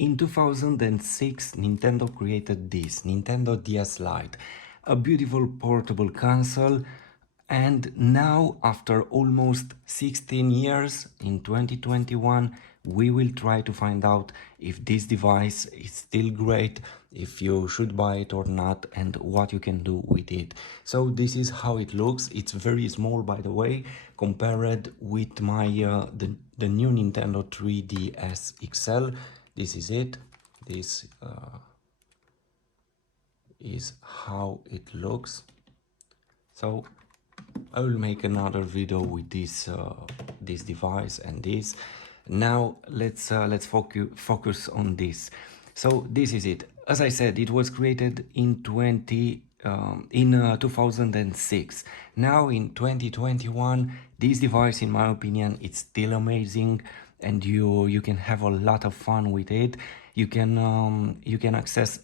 In 2006, Nintendo created this Nintendo DS Lite, a beautiful portable console, and now, after almost 16 years, in 2021, we will try to find out if this device is still great, if you should buy it or not, and what you can do with it. So this is how it looks. It's very small, by the way, compared with my the new Nintendo 3DS XL. This is it. This is how it looks. So I will make another video with this device and this. Now let's focus on this. So this is it. As I said, it was created in 2006. Now in 2021, this device, in my opinion, it's still amazing, and you can have a lot of fun with it. You can access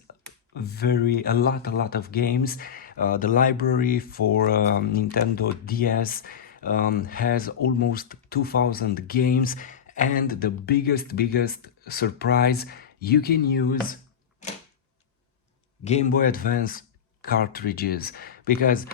a lot of games. The library for Nintendo DS has almost 2000 games, and the biggest surprise, you can use Game Boy Advance cartridges, because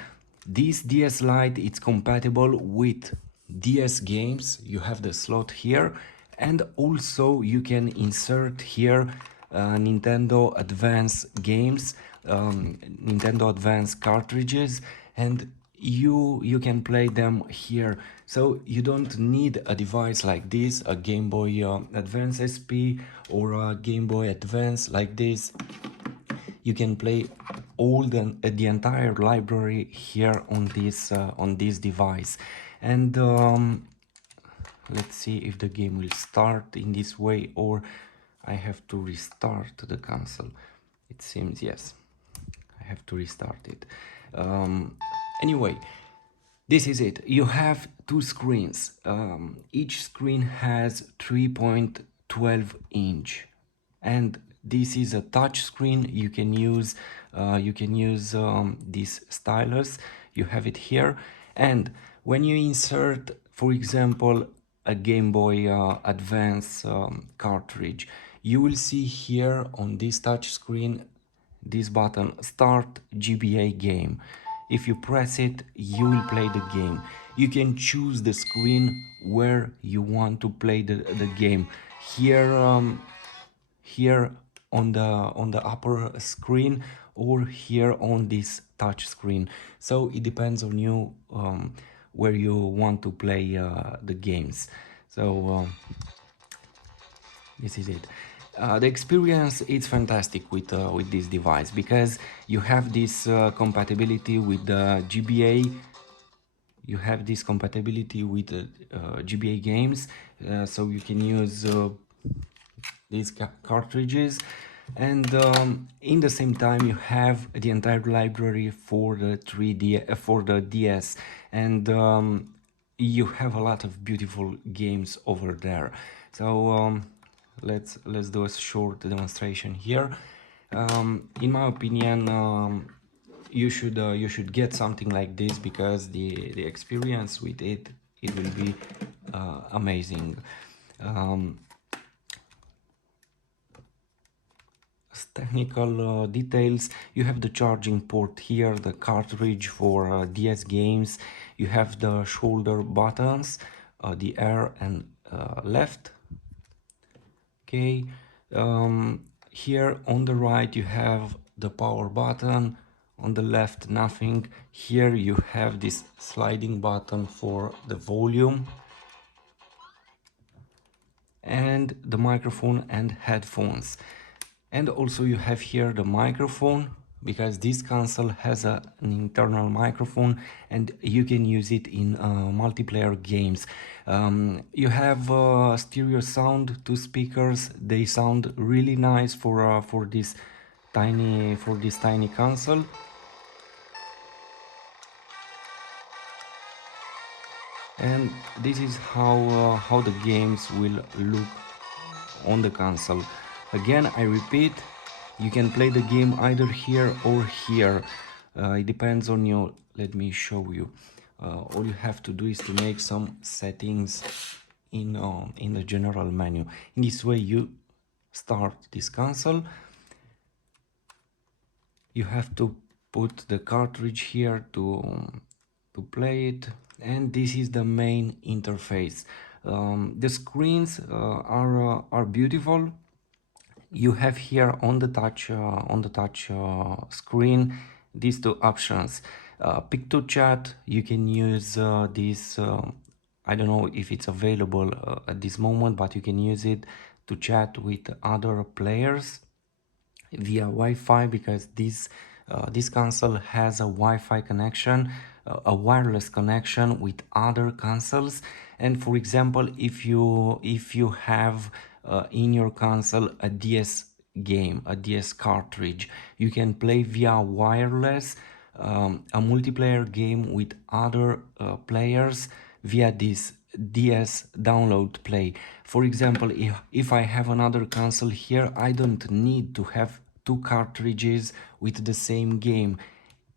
this DS Lite, it's compatible with DS games. You have the slot here, and also you can insert here Nintendo Advance games, Nintendo Advance cartridges, and you can play them here. So you don't need a device like this, a Game Boy Advance SP or a Game Boy Advance like this. You can play all the entire library here on this device. And let's see if the game will start in this way, or I have to restart the console. It seems, yes, I have to restart it. Anyway, this is it. You have two screens. Each screen has 3.12 inch, and this is a touch screen. You can use this stylus. You have it here, and when you insert, for example, a Game Boy Advance cartridge, you will see here on this touch screen this button, Start GBA Game. If you press it, you will play the game. You can choose the screen where you want to play the game. Here on the upper screen, or here on this touch screen. So it depends on you where you want to play the games. So this is it. The experience is fantastic with this device, because you have this compatibility with the GBA. You have this compatibility with GBA games, so you can use these cartridges, and in the same time you have the entire library for the 3D for the DS, and you have a lot of beautiful games over there. So let's do a short demonstration here. In my opinion, you should get something like this, because the experience with it will be amazing. Technical details: you have the charging port here, the cartridge for DS games, you have the shoulder buttons, the air and left. Okay, here on the right you have the power button, on the left nothing. Here you have this sliding button for the volume, and the microphone and headphones. And also you have here the microphone, because this console has an internal microphone, and you can use it in multiplayer games. You have stereo sound, two speakers. They sound really nice for this tiny console. And this is how the games will look on the console. Again, I repeat, you can play the game either here or here. It depends on you. Let me show you. All you have to do is to make some settings in the general menu. In this way, you start this console, you have to put the cartridge here to play it, and this is the main interface. The screens are beautiful. You have here on the touch screen these two options. Pick to chat. You can use this. I don't know if it's available at this moment, but you can use it to chat with other players via Wi-Fi, because this console has a Wi-Fi connection, a wireless connection with other consoles. And for example, if you have in your console a DS game, a DS cartridge, you can play via wireless a multiplayer game with other players via this DS download play. For example, if I have another console here, I don't need to have two cartridges with the same game.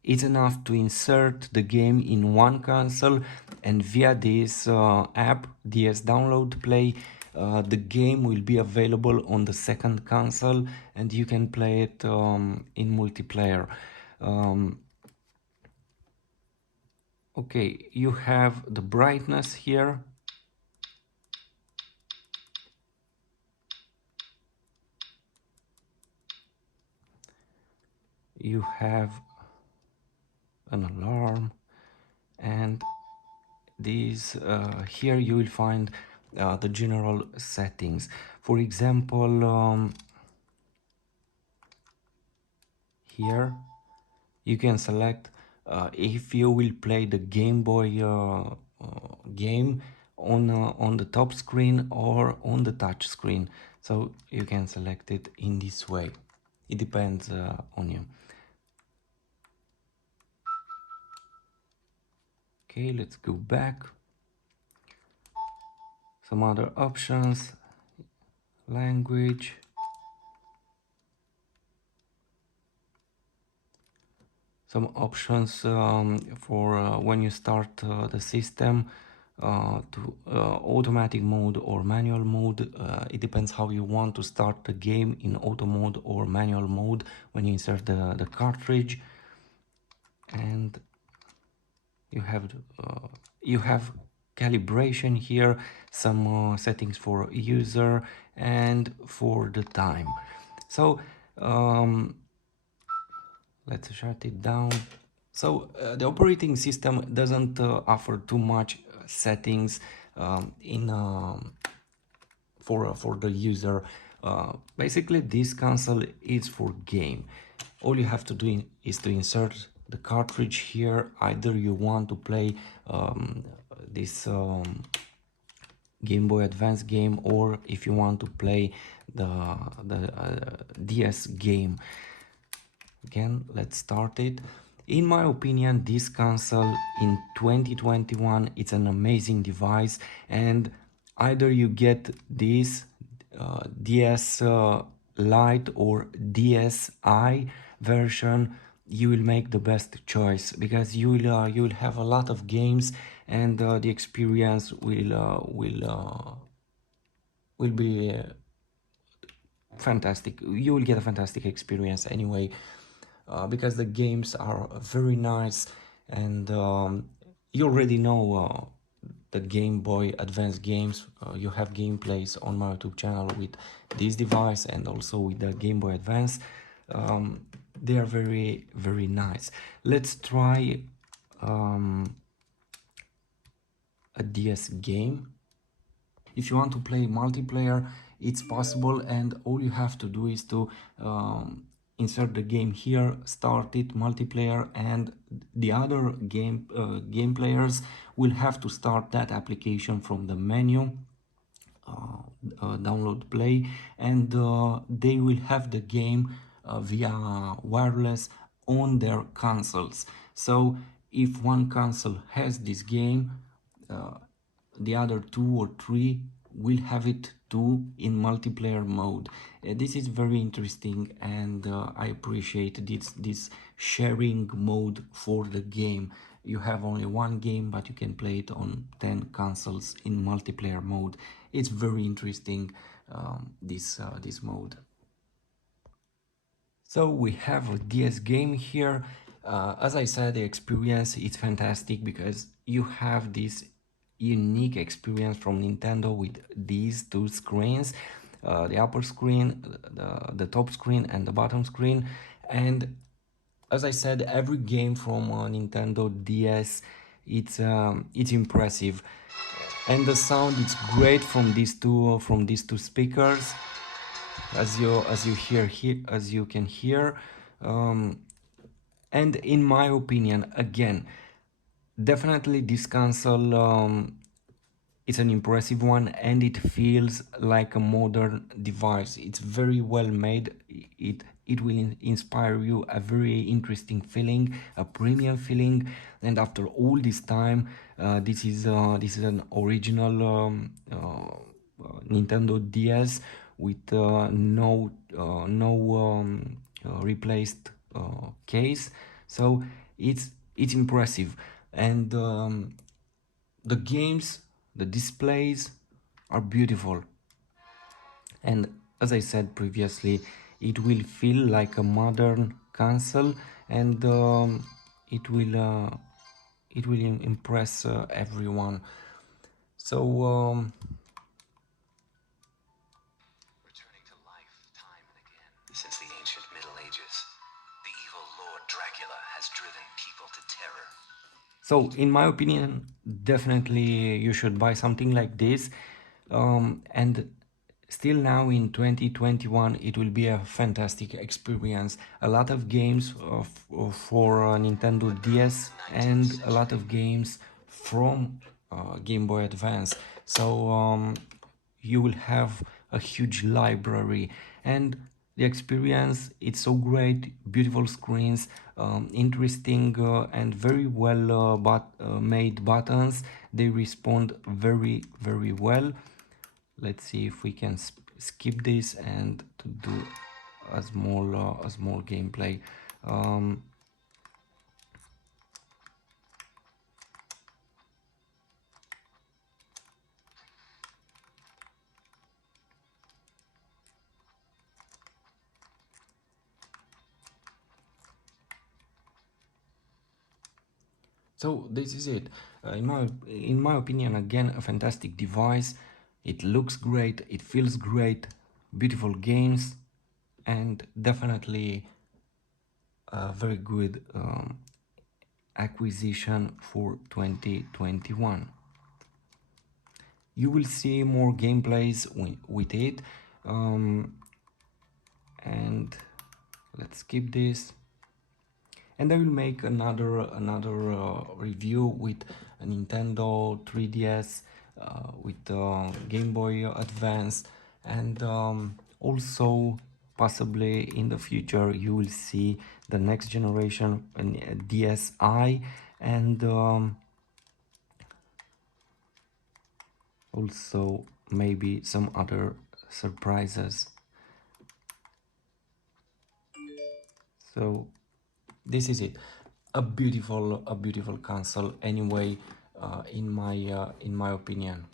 It's enough to insert the game in one console, and via this app, DS Download Play, the game will be available on the second console, and you can play it in multiplayer. Okay, you have the brightness here. You have an alarm, and these here you will find the general settings. For example, here you can select if you will play the Game Boy game on the top screen or on the touch screen. So you can select it in this way. It depends on you. Okay, let's go back. Some other options, language, some options for when you start the system, to automatic mode or manual mode. It depends how you want to start the game, in auto mode or manual mode, when you insert the cartridge. And you have calibration here, some settings for user and for the time. So let's shut it down. So the operating system doesn't offer too much settings in for the user. Basically, this console is for game. All you have to do is to insert the cartridge here. Either you want to play this Game Boy Advance game, or if you want to play the DS game. Again, let's start it. In my opinion, this console in 2021, it's an amazing device, and either you get this DS Lite or DSi version, you will make the best choice, because you will have a lot of games, and the experience will be fantastic. You will get a fantastic experience anyway, because the games are very nice, and you already know the Game Boy Advance games. You have gameplays on my YouTube channel with this device and also with the Game Boy Advance. They are very, very nice. Let's try a DS game. If you want to play multiplayer, it's possible, and all you have to do is to insert the game here, start it, multiplayer, and the other game players will have to start that application from the menu, download play, and they will have the game via wireless on their consoles. So if one console has this game, the other two or three will have it too in multiplayer mode. This is very interesting, and I appreciate this sharing mode for the game. You have only one game, but you can play it on 10 consoles in multiplayer mode. It's very interesting. this mode. So we have a DS game here. As I said, the experience is fantastic because you have this unique experience from Nintendo with these two screens, the upper screen, the top screen and the bottom screen. And as I said, every game from Nintendo DS, it's impressive, and the sound is great from these two speakers, as you can hear. Um, and in my opinion, again, definitely this console, it's an impressive one, and it feels like a modern device. It's very well made. It will inspire you a very interesting feeling, a premium feeling. And after all this time, this is an original Nintendo DS with no replaced case. So it's impressive. And the games, the displays are beautiful, and as I said previously, it will feel like a modern console, and it will impress everyone. So Returning to life time and again. Since the ancient Middle Ages, the evil Lord Dracula has driven people to terror. So, in my opinion, definitely you should buy something like this. And still now in 2021, it will be a fantastic experience. A lot of games for Nintendo DS and a lot of games from Game Boy Advance. So, you will have a huge library, and the experience, it's so great. Beautiful screens, interesting and very well made buttons. They respond very well. Let's see if we can skip this and to do a small gameplay. um, So this is it. In my opinion, again, a fantastic device. It looks great. It feels great. Beautiful games, and definitely a very good acquisition for 2021. You will see more gameplays with it, um, and let's skip this. And I will make another review with a Nintendo 3DS, with Game Boy Advance, and also possibly in the future you will see the next generation DSi, and also maybe some other surprises. So this is it, a beautiful console anyway, in my opinion.